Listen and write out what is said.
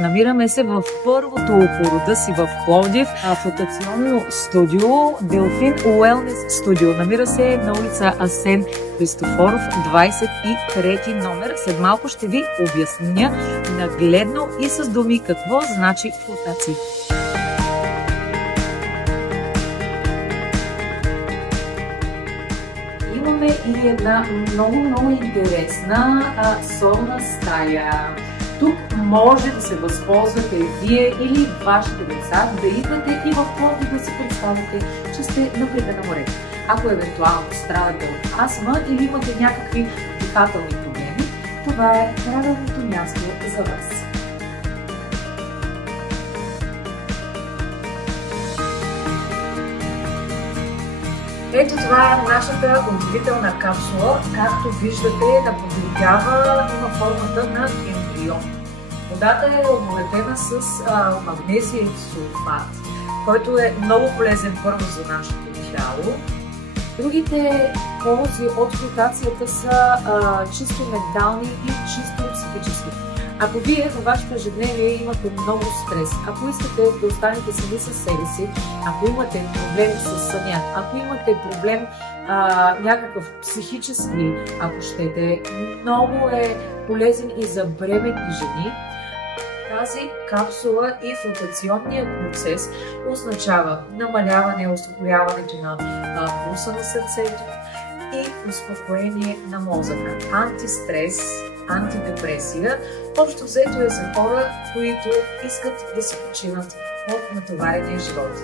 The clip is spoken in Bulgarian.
Намираме се в първото по рода си в Пловдив флотационно студио Делфин Уелнес студио. Намира се на улица Асен Христофоров, 23 номер. След малко ще ви обясня нагледно и с думи какво значи флотация. Имаме и една много интересна солна стая. Тук може да се възползвате вие или вашите деца да идвате и в Пловдив да си представите, че сте например на море. Ако евентуално страдате от астма или имате някакви дихателни проблеми, това е правилното място за вас. Ето това е нашата удивителна капсула. Както виждате, наподобява има формата на ембрион. Водата е обогатена с магнезиев сулфат, който е много полезен първо за нашето тяло. Другите ползи от флотацията са чисто ментални и чисто психически. Ако вие във вашето ежедневие имате много стрес, ако искате да останете сами със себе си, ако имате проблем с съня, ако имате проблем някакъв психически, ако щете, много е полезен и за бременни жени. Тази капсула и флотационният процес означава намаляване, успокояването на пулса на сърцето и успокоение на мозъка. Антистрес, антидепресия. Общо взето е за хора, които искат да се починат от натоварения живот.